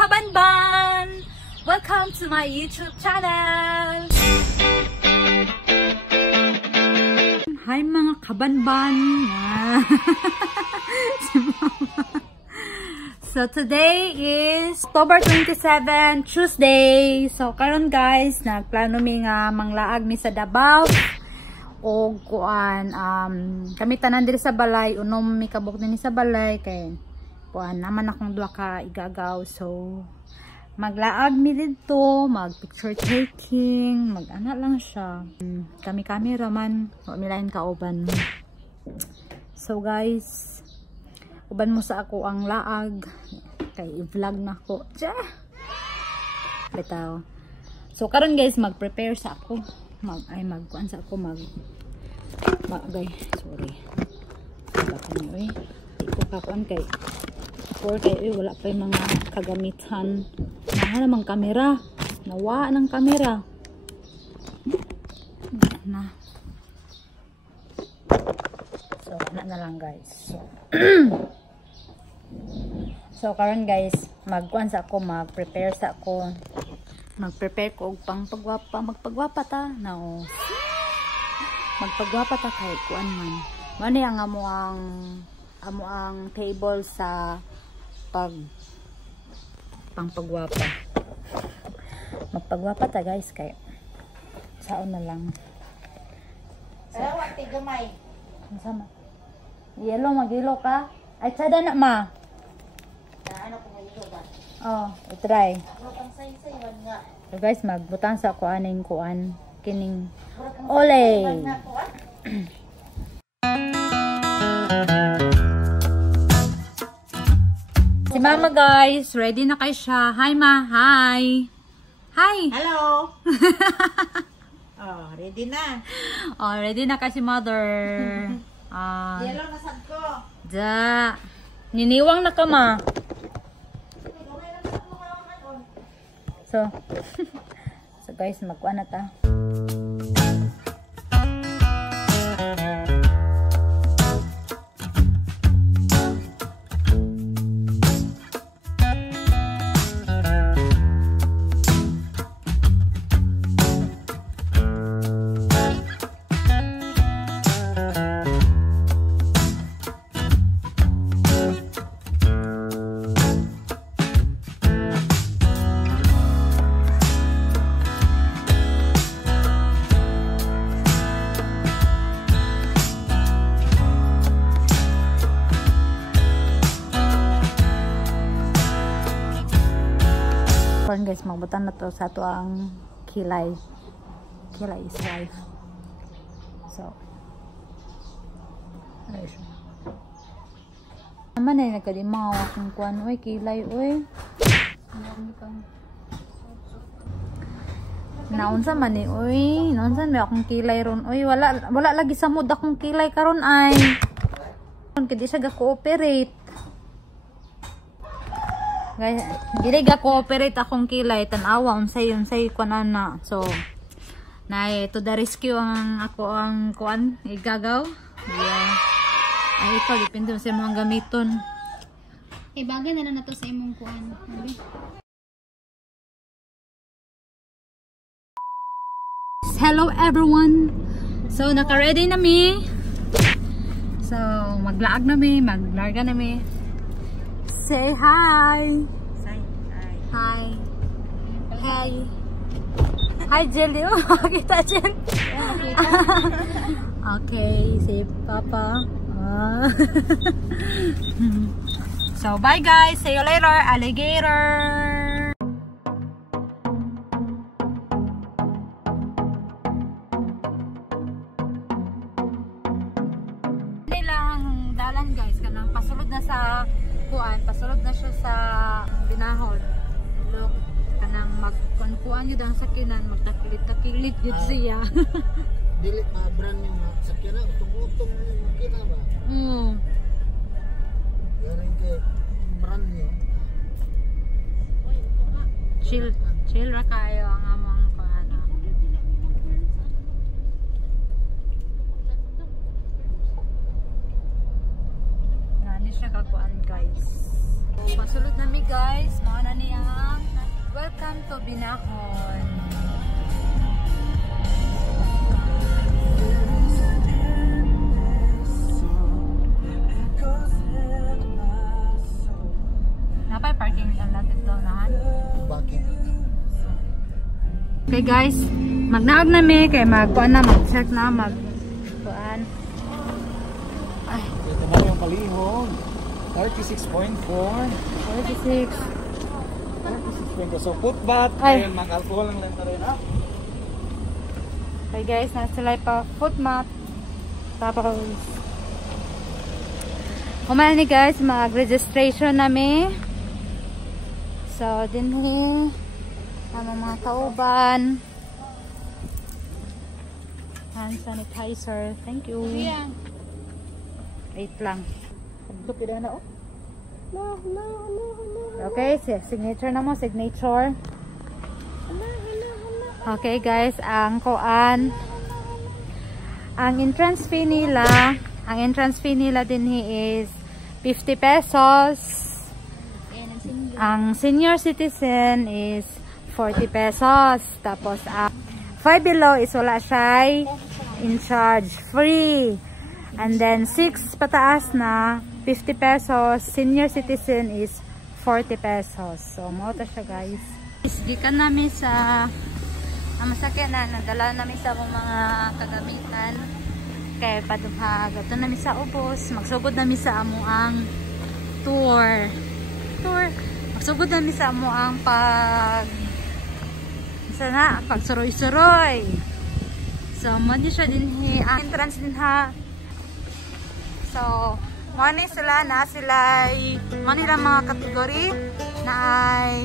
kabanban! Welcome to my YouTube channel! Hi mga kabanban! Si Mama. So today is October 27, Tuesday. So karon guys, nagplano mi nga manglaag mi sa Davao. O kuan kami tanan diri sa balay, unom mi kabuk ni sa balay kay kuan naman akong duha ka igagaw. So maglaag mi dito, mag picture taking, mag ana lang siya. Kami cameraman, wa mi lain kauban. So guys, uban mo sa ako ang laag kay i-vlog na ko. Bitaw. So karon guys, mag-prepare sa ako. Magkuan sa ako sorry. Bakit niyo iko kakuan kay wala pa yung mga kagamitan. Mga namang kamera. Nawa ng kamera. Na. So, na lang guys. So karon guys, magkuan sa ako, mag-prepare sa ako. Mag-prepare ko og pang pagwapa, magpagwapa ta. No. Magpagwapa ta kay kuan man. Mani ang amo ang table sa pang pagwapa. Magpagwapa ta guys kay saon na lang. Pero wati gamay. Sama. Yelo magilo ka. Ay sada na ma. Ano kung magilo ba? Oh, i-try. Ang say-saywan nga. So guys, magbutang sa kuaning kuan kining ole. Si Mama guys, ready na kay siya. Hi Ma, hi. Hi. Hello. Oh, ready na. Oh, ready na kay si Mother. Yellow na sad ko. Da. Niniwang na ka Ma. So, so guys, magkuha na ta. Guys, magbutan na to sa to ang kilay is life. So naman ay nagkadimaw akong kuan oy kilay oy naunsa man ni oy naunsa may akong kilay ron oy wala lagi sa mood akong kilay karon ay kadi siya ga-cooperate. Guys, dili ga cooperate akong kilay tan-awa unsay kuanana. So, to the rescue ang ako ang kuan igagaw. Yeah. Ay ito depende sa imong gamiton. Bagay na nato sa imong kuan. Hello everyone. So, naka-ready na mi. So, maglaag na mi, maglarga na mi. Say hi. Say hi. Hi. Hi. Hi, Jelly. Oh, kita Jen. Okay, say Papa. So, bye guys. See you later, alligator. Nilang dalan guys, kanang pasulod na sa kuan, pasulod na siya sa binahon. Look, kanang magkuan yun ang sakinan, magtakilit-takilit yun siya. Dili na brand yung sakinan, utong-utong yung makina ba? Yaring kay brand nyo. Chill ra kayo ang among kuan. Nani siya kakuan guys. Pasulod nami guys, mga na niyang welcome to Binahon. Napay parking lang natin to nahan. Bakit? Okay guys, magnaog na mi kay magkuan na, mag-check na, magkuan. Ay, Ito na yung palihog. 36.4. 46. 36.4. So put bath Ay. and mag-alcohol lang lang rin ha. Okay guys, nasa pa foot mat. Tapos kumain ni guys, mag-registration nami. So dinhi ang mga kauban. Hand sanitizer. Thank you. Yeah. Wait lang. Ito pila na oh. Okay, signature na mo, signature. Okay guys, ang kuan, ang entrance fee nila din is 50 pesos. And ang single. Ang senior citizen is 40 pesos. Tapos 5 below is wala siya in charge, free. And then 6 pataas na 50 pesos, senior citizen is 40 pesos. So mo ta siya guys. Gikan namin sa masakyan na nadala namin sa akong mga kagamitan kay paduhag ato namin sa ubos, magsugod namin sa amuang tour. Magsugod namin sa amuang pagsuroy-suroy. So mo di siya din ang entrance din ha. So mani sila mga kategory na ay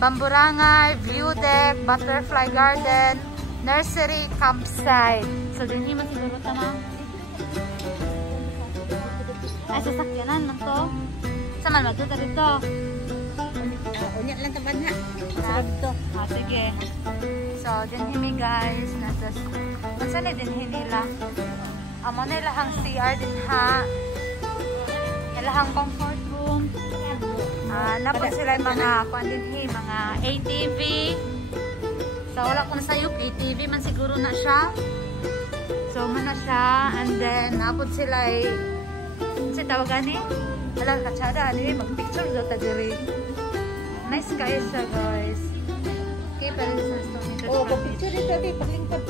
bamburangay, view deck, butterfly garden, nursery, campsite. So dinhi man siguro tama. Ay sasakyanan man to. Sa man magto dito. Unya lang taban na. Dito. Sige. So dinhi guys, nasa na dinhi nila. Amo na lahang CR din ha. Lahang comfort room. Napag sila yung mga mga ATV. So wala ko nasayop, ATV man siguro na siya. So man na siya. And then napod sila si tawagan ni alang katsada ni mag-picture daw ta diri. Nice kayo siya guys. Okay, pero sa store. Oh, picture dito di paglingkod.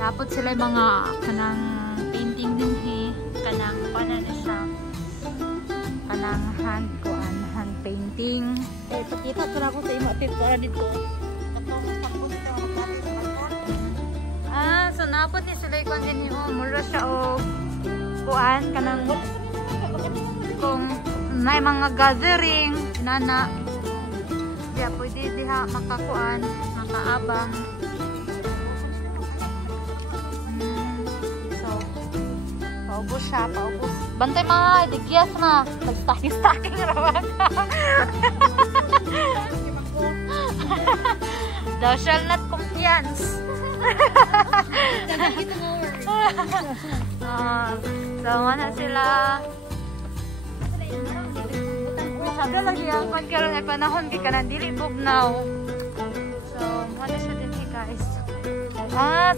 Napod sila yung mga kanang painting din kanang panan na siya. Kanang hand painting. Pakita ko na ako sa imo apil para dito. So napod ni sila ikon din mura siya o kuan kanang kung may mga gathering nana diya pwede diha makakuan makaabang. So paubos siya, paubos. Bantay mga digyas na. Nag-stacking rawan. Thou shall not confiance. So, mana sila. Sabi lagi ang pagkaroon ay panahon kaya ka nandili bugnaw. So, mana siya din guys.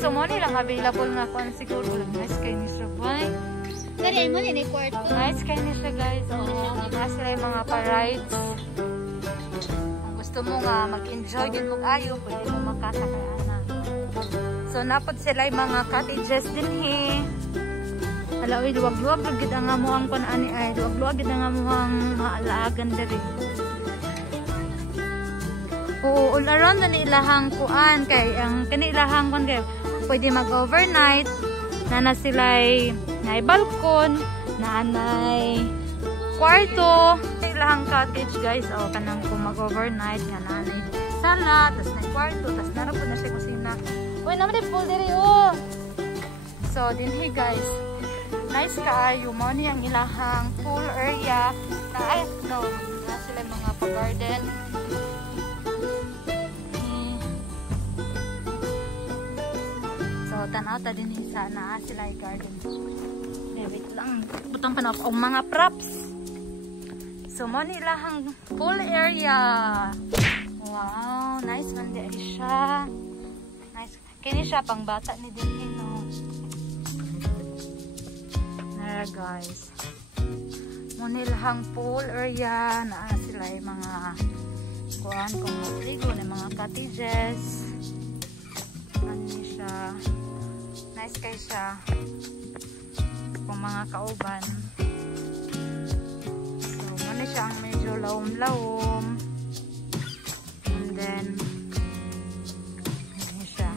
So mo lang available nga kung siguro lang. Nice kayo ni siya. Dari mo ni kwarto. Nice kayo ni siya guys. Nasa yung mga pa-rides. Kung gusto mo nga mag-enjoy din mo ayo, pwede mo makasakay na. So napod sila yung mga cottages din Hala, uy, luwag-luwag gid ang mo ang kunani ay. Luwag-luwag gid ang mo ang maalaagan diri. Oo, all around na ilahang kuan kay ang kanilahang kuan kay pwede mag-overnight. Na sila'y nay balkon, nanay kwarto, ilahang cottage guys. O kanang kung mag-overnight nga nanay sala, tas nay kwarto, tas narapod na siya kusina. Uy, naman din pool diri So dinhi guys. Nice kaayo mo ni ang ilahang pool area na na sila mga pa-garden. So tanaw ta din sa naa sila garden. Wait lang. Butang pa na ako ang mga props. So, mo nilahang pool area. Wow, nice man di siya. Nice. Kini siya pang bata ni Dinhin, no? Nara, guys. Mo nilahang pool area. Naa sila yung mga kuhan kung matrigo na mga cottages. Ano siya. Nice kay siya. Kung mga kauban. So, muna siya ang medyo lawom-lawom. And then, ano siya.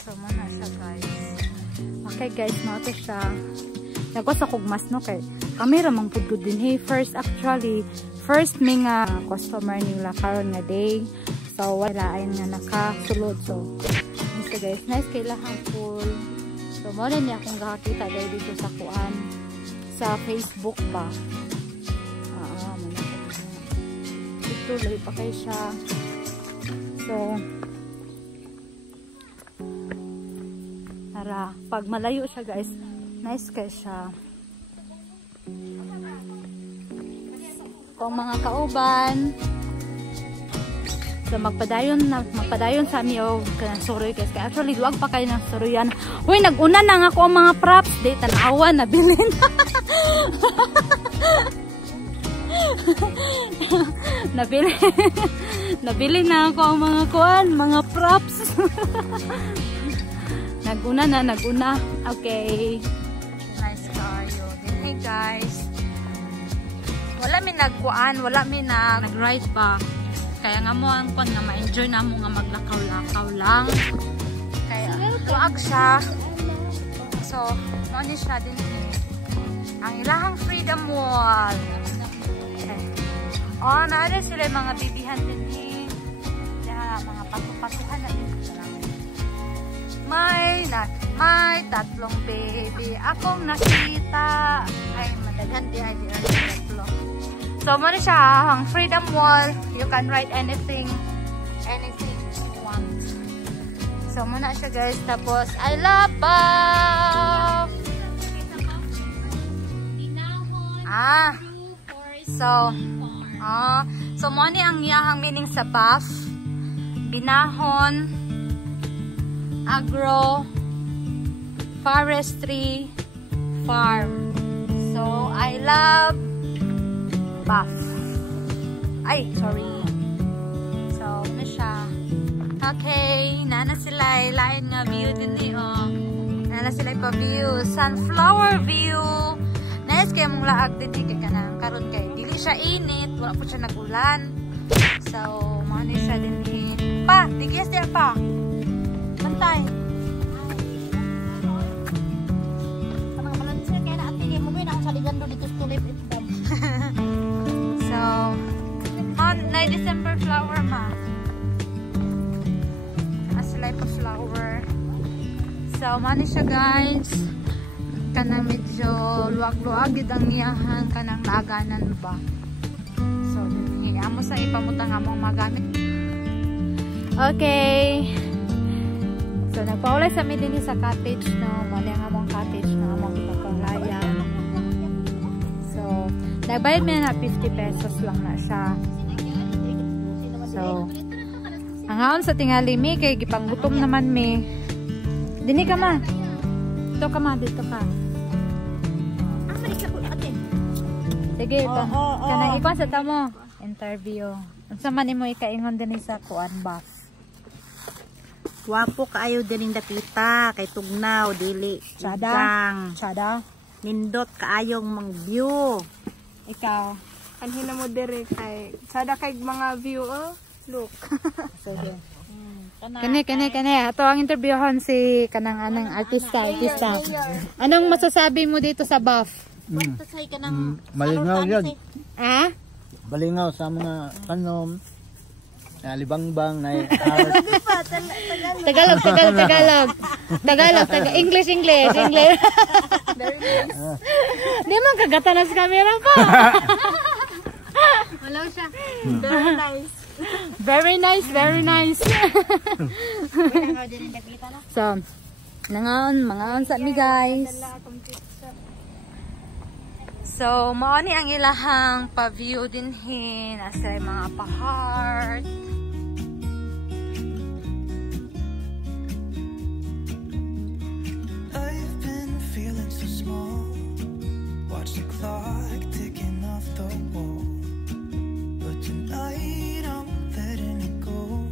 So, muna siya, guys. Okay, guys, nato siya. Nagos ako mas, no? Kay camera mang pudgod din. Hey, first may nga customer nila karon nga day. So, wala ay nga nakasulod. So, guys, nice kay lahang pool. So, mo rin niya akong kakakita dahil dito sa kuan sa Facebook ba. Ito, lahi pa kayo siya. So, tara, pag malayo siya, guys, nice kay siya. Kung mga kauban, so magpadayon sa amin o kanang suroy guys. Kaya actually duwag pa kayo ng suroyan. Uy, nag-una na nga ako ang mga props. Di, tanawa, nabilin. Nabilin na ako ang mga kuan, mga props. Nag-una. Okay. Nice kayo. Hey guys. Wala mi nagkuan, wala mi nag-ride pa. Kaya nga mo ang kon nga ma-enjoy na mo nga maglakaw-lakaw lang. Kaya tuag siya. So, ano siya din ang ilahang Freedom Wall. Okay. Oh, naara sila yung mga bibihan din mga patu-patuhan na din. May tatlong baby akong nakita. Ay, madaghan di ay tatlo. So, mo na siya ang Freedom Wall. You can write anything you want. So, mo na siya guys. Tapos, I love Buff! So, mo ni ang iyahang meaning sa Buff. Binahon, Agro, Forestry, Farm. So, I love Buff. Ay, sorry. So, ano siya? Okay, nana sila lain nga view din oh. Nana sila pa-view. Sunflower view. Nice kayo mong laag din kay kanang karon kay dili siya init, wala po siya nagulan. So, mani siya din pa, tigis diya pa. Bantay. Kanang balanse kay na ati mo na ang saligando dito sa tulip ito. So, on na December flower ma. As like a flower. So, mani siya guys. Kanang medyo luwag-luwag gid ang niyahan kanang laaganan ba. So, amo sa ipamutang among magamit. Okay. So, nagpaulay sa amin din sa cottage no. Mali ang among cottage na among pagkalayan. So, nagbayad mo na 50 pesos lang na siya. So, ang haon sa tingali mi kay gipanggutom naman mi. Dini ka ma. Dito ka ma, dito ka. Sige, kanang ikon sa tamo. Interview. Unsa man nimo ikaingon din sa kuan Buff? Wapo kaayo din dapita kay tugnaw dili. Chada. Nindot kaayong mang view. Ikaw. Anhin na mo dire kay sada kay mga view oh. Look. Sige. Kani. Ato ang interviewhan si kanang anang artista. Anong masasabi mo dito sa Buff? Malingaw yan. Ah? Balingaw sa mga kanom. Libangbang na art. Tagalog. English. Di man kagatanas camera pa. Wala siya. Very nice. So, Mangaon sa mi guys. So, mao ni ang ilahang pa-view din hin asa mga pa-heart. I've been feeling so small. Watch the clock ticking off the wall. But tonight I'm letting it go.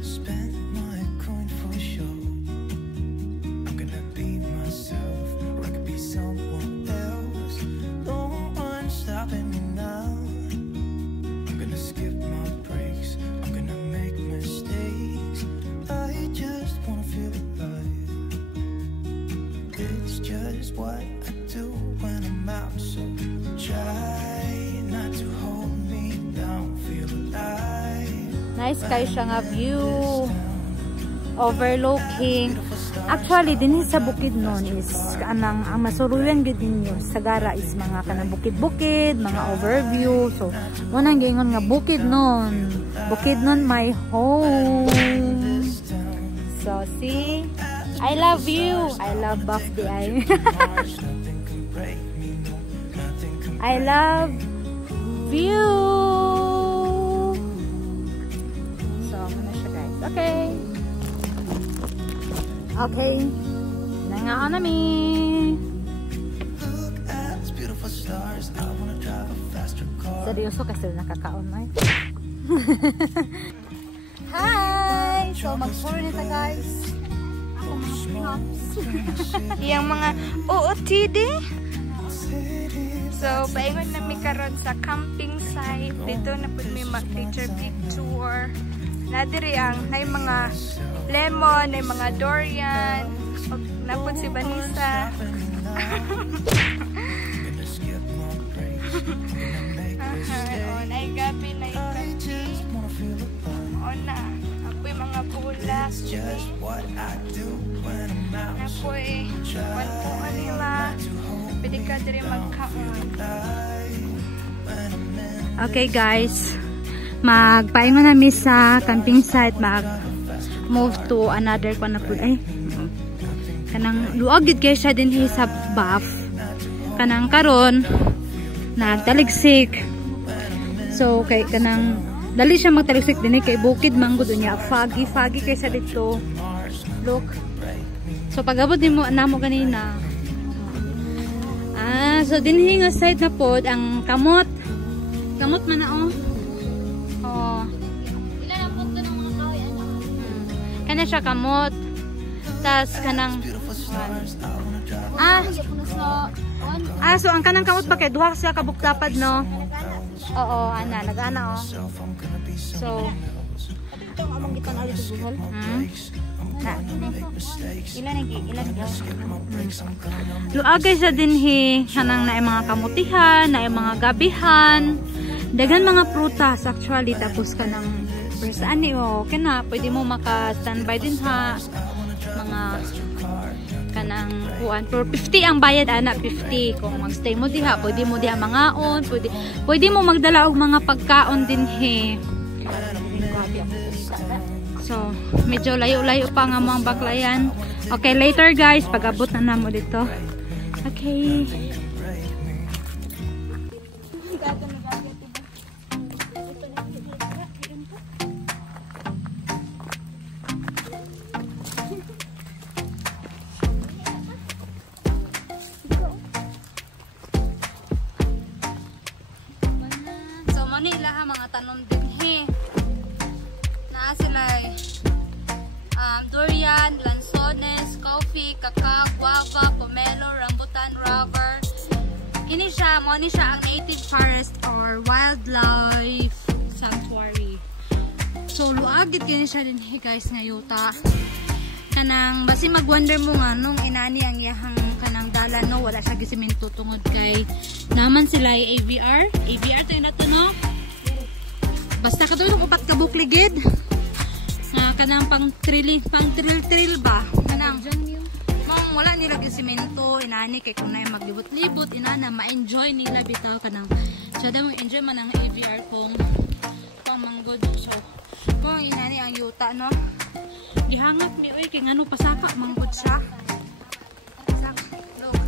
Spend my coin for sure. I'm gonna be myself, or I could be someone else. No one's stopping me now. I'm gonna skip my breaks. I'm gonna make mistakes. I just wanna feel alive. It's just what I do when I'm out. So try not to hold me down. Feel alive. Nice kayo siya nga view. Overlooking. Actually, din sa bukid nun is ang masuruyan gid ninyo sa gara is mga kanang bukid-bukid, mga overview. So, unang gingon nga bukid nun. Bukid nun my home. So, see? I love you. I love Buff the Eye. I love you. So, muna siya guys. Okay. Okay. Nangaan nami. Seryoso kasi nakakaon na. Hi! So, mag-tour nito guys. Ako mga Yang mga OOTD. So, paingon namin karon sa camping site. Dito na po may mag-teacher big tour. Nadiri ang may mga lemon, may mga durian. Napod si Vanessa. O, na gabi, na gabi. O na. Apoy mga bula. Apoy. Wanto nila. Pwede ka diri magkaon. Okay guys. Magpaingon na mi sa camping site. Mag-move to another panapod. Ay. Kanang luagid kayo siya din sa Buff. Kanang karon nagtaligsik. So kay kanang dali siya magtaligsik din kay bukid manggod niya. Foggy kay siya dito. Look. So pagabot din mo namo ganina. So dinhi nga side na pod ang kamot. Kamot man na oh. Oh. Ilan ang punto ng mga kahoy anak? Kana siya kamot. Tas kanang so ang kanang kamot pa kay duha siya kabuktapad no. Oo, ana nag-ana oh. So ito among gitan ali sa buhol. Ilan luagay sa dinhi kanang naay mga kamutihan, naay mga gabihan, dagan mga prutas actually tapos kanang first ani oh, kana pwede mo maka-standby din ha. Mga kanang kuan for 50 ang bayad ana 50 kung magstay mo diha pwede mo diha mangaon, pwede mo magdala og mga pagkaon dinhi. So, medyo layo-layo pa nga mga baklayan. Okay, later guys, pag-abot na namo dito. Okay. So, Manila ha, mga tanom din he. Sila durian, lanzones, coffee, kakao, guava, pomelo, rambutan, rubber. Kini siya, mo ni siya ang native forest or wildlife sanctuary. So luagit kini siya din guys nga yuta. Kanang basi mag-wonder mo nga nung inani ang iyahang kanang dalan no, wala siya gisemento tungod kay naman sila ay AVR to na to no. Basta katulong upat ka bukligid. Kanang pang trail ba kanang mong wala nila gisemento inani kay kung nay maglibot-libot inana ma-enjoy nila bitaw kanang sada mo enjoy man ang AVR kung pang manggod. So Kung inani ang yuta, no? Gihangat mi, oy, kaya ano, pasaka, manggod siya. Pasaka, look.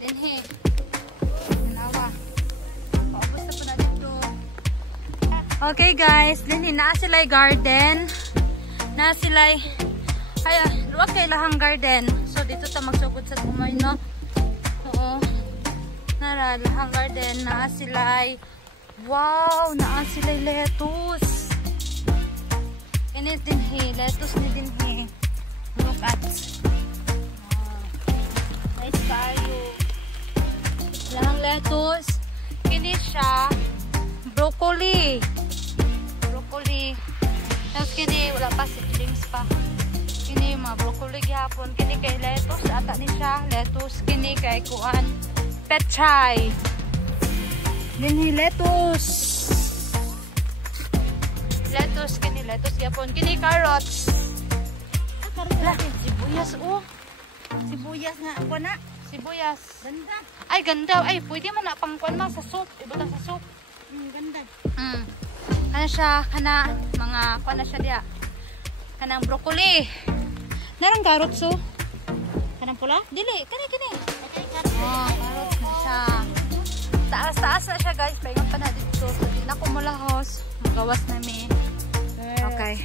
Then, hey. Ganawa. Paubos na po na dito. Okay, guys. Then, naa sila'y garden. Naa sila'y, ay, luwag kay lahang garden. So, dito ta magsugod sa tumay, no? Oo. Nara, lahang garden. Naa sila'y, wow, naa sila'y lettuce. Ini din he, lettuce ni din he. Look at. Nice tayo. Lahang lettuce. Kini siya, broccoli. Broccoli. Tapos kini, wala pa si James pa. Kini mga broccoli gihapon. Kini kay lettuce, ata ni siya. Lettuce. Kini kay kuan. Pechay. Din he, lettuce. Lettuce, kini lettuce yapon. Kini carrots. Carrots. Sibuyas, oh. Sibuyas nga. Ako na. Sibuyas. Ganda. Ay, ganda. Ay, pwede man na pangkuan ma sa soup. Ibutan sa soup. Ganda. Kana siya, kana, mga, kuan na siya diya. Kanang broccoli. Narang carrots, oh. Kanang pula? Dili. Kini. Oh, carrots na siya. Taas na siya, guys. Pahingan pa na dito. So, di na ko mulahos. Magawas na mi. Okay.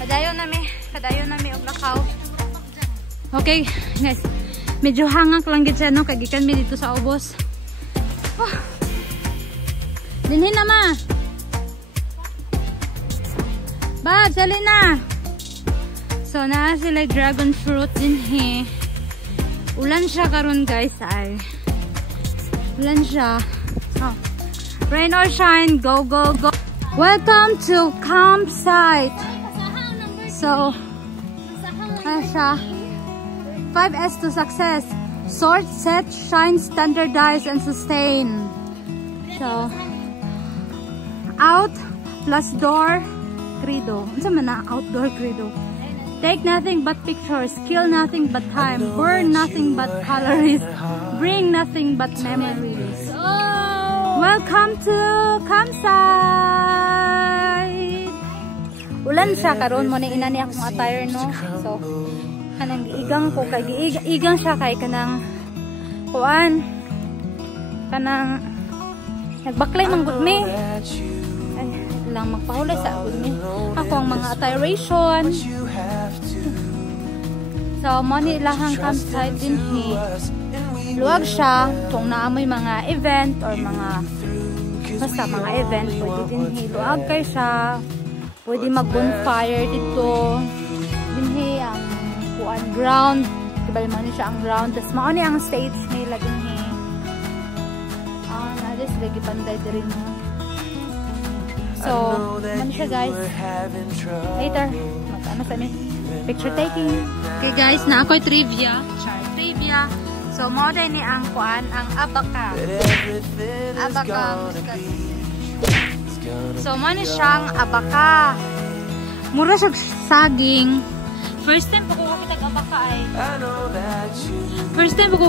Padayon na mi og lakaw. Okay, guys. Medyo hangak lang gid siya, no? Kagikan mi dito sa ubos. Oh. Dinhin na ma. Bab, sali na. So, naa sila dragon fruit dinhi. Ulan siya karon, guys, ay. Ulan siya. Oh. Rain or shine, go, go, go. Welcome to campsite. So, ano siya? 5S to success. Sort, set, shine, standardize, and sustain. So, out plus door, credo. Ano man na? Outdoor credo. Take nothing but pictures. Kill nothing but time. Burn nothing but calories. Bring nothing but memories. Welcome to campsite. Ulan siya karon mo ni inani akong attire, no. So kanang giigang ko kay giigang siya kay kanang kuan kanang nagbaklay man gud mi. Ay lang magpahulay sa gud mi. Ako ang mga attiration. So mo ni ilahang campsite din hi. Luwag siya kung naamoy mga event or mga basta mga event, pwede din hiluag kay siya, pwede mag bonfire dito dinhi ang kuan ground, diba naman siya ang ground, tas mao ni ang stage nila dinhi nalis lagi panday diri mo. So man siya, guys. Later mag-ano sa ni picture taking. Okay, guys, na ako'y trivia. So, mo din ni ang kuan, ang abaka. Abaka. So, mo ni siyang abaka. Mura siyang saging. First time po ko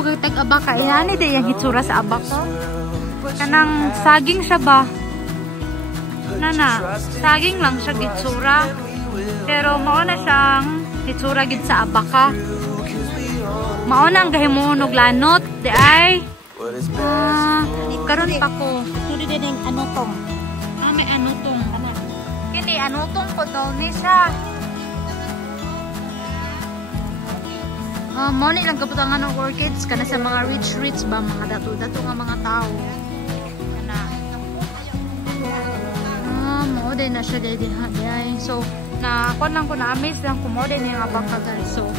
kakitag abaka ay. Hani din yung hitsura sa abaka. Kanang saging siya ba? Nana, saging lang siya hitsura. Pero mo na siyang hitsura gid sa abaka. Mauna ang gahimunog lanot, di ay. Karon pa ko. Hindi din yung anutong. May anutong. Kini anutong po daw ni siya. Money lang kaputangan ng orchids kana sa mga rich ba, mga dato nga mga tao. Mo din na siya di ay. So, na kon lang ko na amaze lang ko mo din yung abaka, guys. So,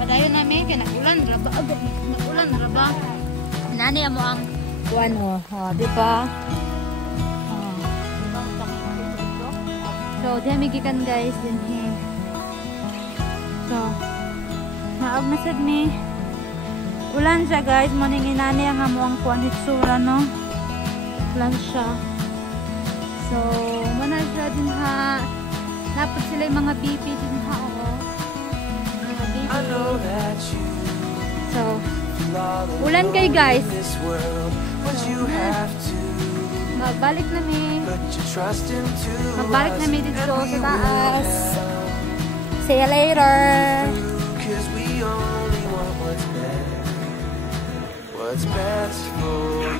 padayon namin, kaya nagulan na ba? Nani mo ang kuwan, di ba? So, di amikikan, guys, din here. So, maagmasad mi. Ulan siya, guys, maning inani ang amuang kuwan hitsura, no? Ulan siya. So, mana siya din ha. Dapat sila yung mga bibi din ha, So, ulan kay, guys. So, magbalik namin. Put your trust into Magbalik us. namin dito sa taas. See you later. 'Cause we only want what's best for you.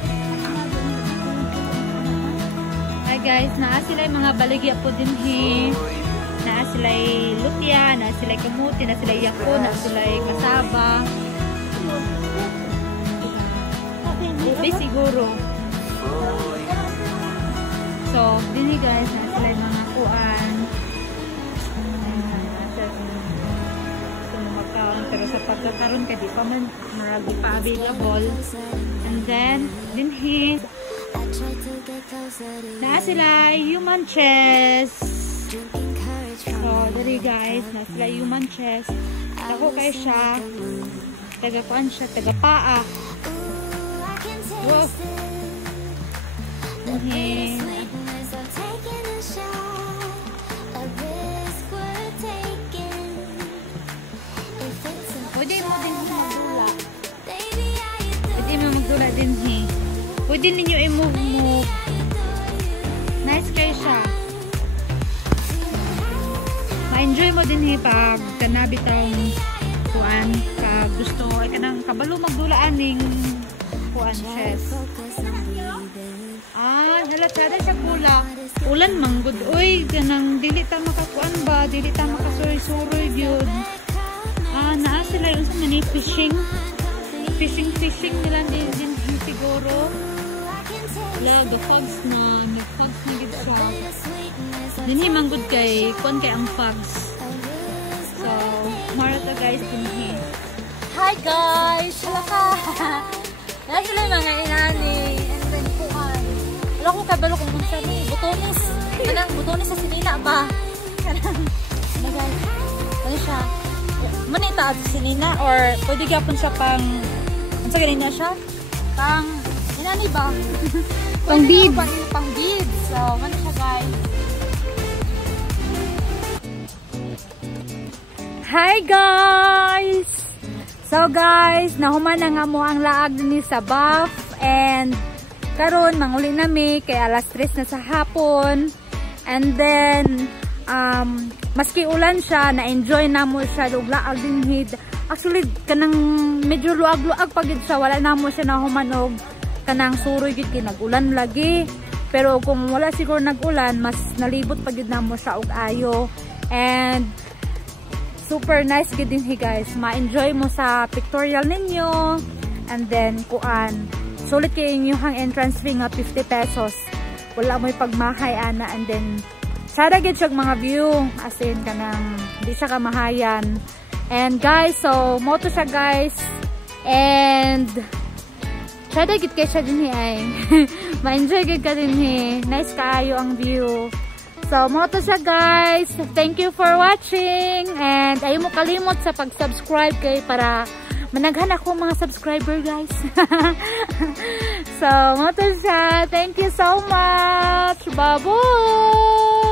Hi guys, naa sila yung mga baligya po din he. Naa sila yung lutya, naa sila yung kamuti, naa sila yung yako, naa sila yung kasaba. Ube siguro. So, din guys, naa sila yung mga kuan. Pero sa pagkakaroon ka, di pa man marami pa available. And then, din he. Na sila human chest. So, dari guys, na sila human chest. Ako kayo siya. Taga-kuan siya, taga-paa. Wow. Pwede mo din magdula. Pwede mo magdula din he. Pwede ninyo i-move. Nice kayo siya. Ma-enjoy mo din he pag kanabit ang kuan. Pag gusto, ay kanang kabalo magdulaan ning kuan chest. Nalatada siya pula. Ulan manggod. Uy, kanang dili ta makakuan ba? Dili ta makasuroy-suroy yun. Naa sila yung sa mani fishing. Fishing nila din siguro. The fogs na. Nag-fogs na gid siya. Dinhi manggod kay kuan kay ang fogs. So, marata guys dinhi. Hi guys! Hala ka! Nasa sila yung mga inani. And then kuan. Wala ko kabalo kung kung saan eh. Butonis. Kanang butonis sa sinina ba? Kanang. Ano guys? Ano siya? Manita at sinina or pwede gapon siya pang ano sa ganina siya? Pang inani ba? Pang beads. Pang beads. So, ano siya guys? Hi guys! So guys, nahuman na nga mo ang laag din sa Buff and karon manguli nami kay alas 3 na sa hapon. And then maski ulan siya, na-enjoy na mo siya og laag din hid. Actually kanang medyo luag-luag pagid siya, wala na mo siya nahuman og kanang suroy gid kay nag-ulan lagi. Pero kung wala siguro nag-ulan, mas nalibot pagid na mo siya og ayo. And super nice gid din guys. Ma-enjoy mo sa pictorial ninyo. And then kuan, sulit kay inyong entrance fee nga 50 pesos. Wala mo'y pagmahay ana. And then sada gid siya mga view, as in kanang di siya kamahayan. And guys, so moto siya guys. And sada gid kay siya din ay. Ma-enjoy gid ka din nice kaayo ang view. So, moto siya guys. Thank you for watching. And ayaw mo kalimot sa pag-subscribe kay para managhan ako mga subscriber guys. So, moto siya. Thank you so much. Bye-bye!